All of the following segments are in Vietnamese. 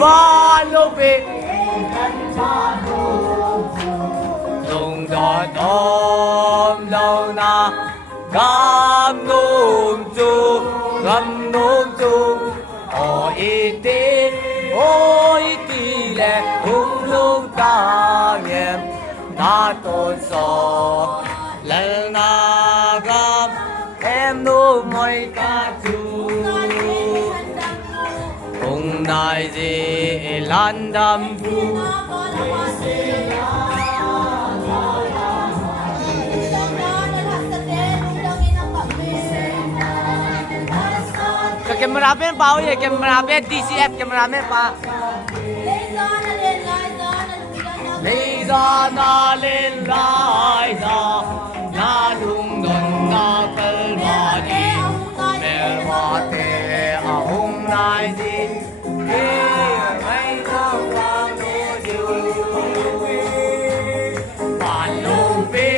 ba lô bê lùng đỏ đom lâu na gam nôm chu ôi tí lệ hùng lùng ta nghiêm ta tôn so lần na gam em nô mây ta chu hùng đại gì lan đam phu camera पे पाओ ये camera पे DCF camera में पा lấy ra na lên lại ra na lung đồn na cơn mà đi mẹ hoa tê à hôm nay gì mấy tháng qua nô diu bàn lô bê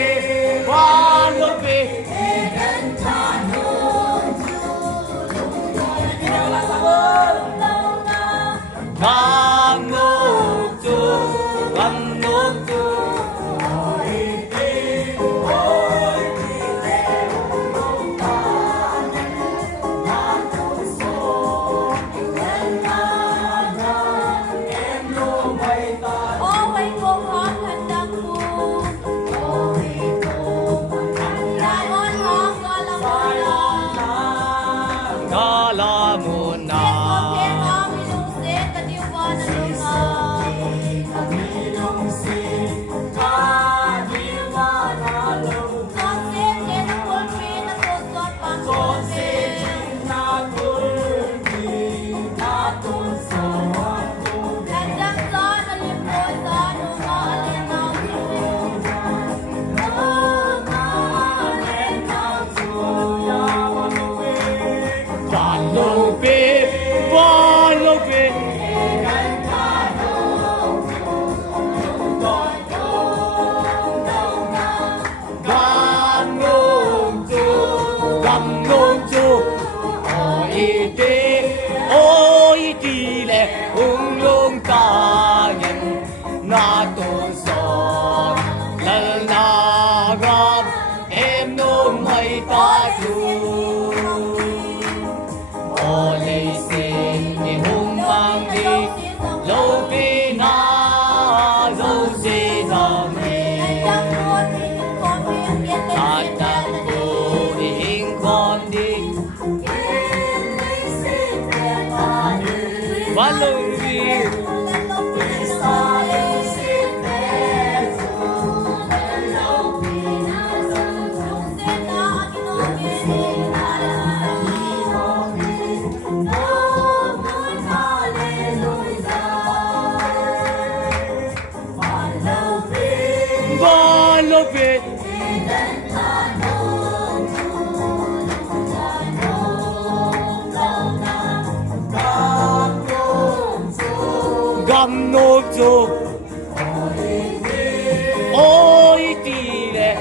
gam nôm chu ôi tí lệ hùng lùng ta nghiêm na tôn so lần na gam em nô mây ta chu ô lê xin thì hùng mang đi lâu bê na dâu xê ra mê ta chẳng cô thì hình con đi Valerie gam nôm chu ôi tí lệ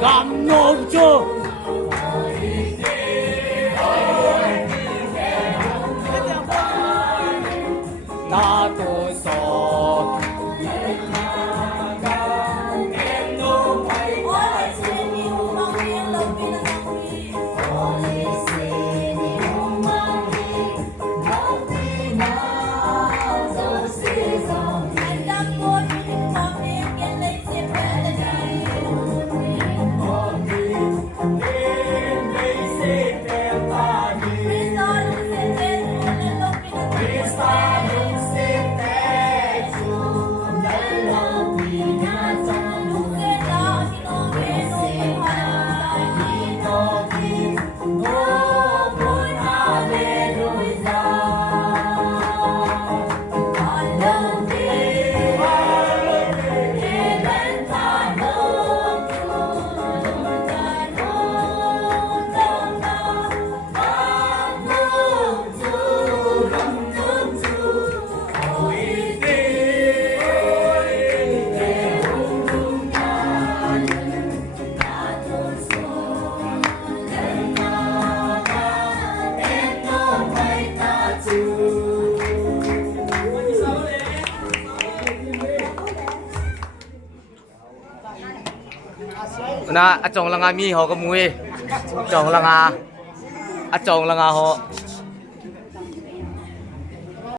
gam nôm chu ta tô so em nô mây ta chu na achong langa mi ho ka mui chong langa achong langa ho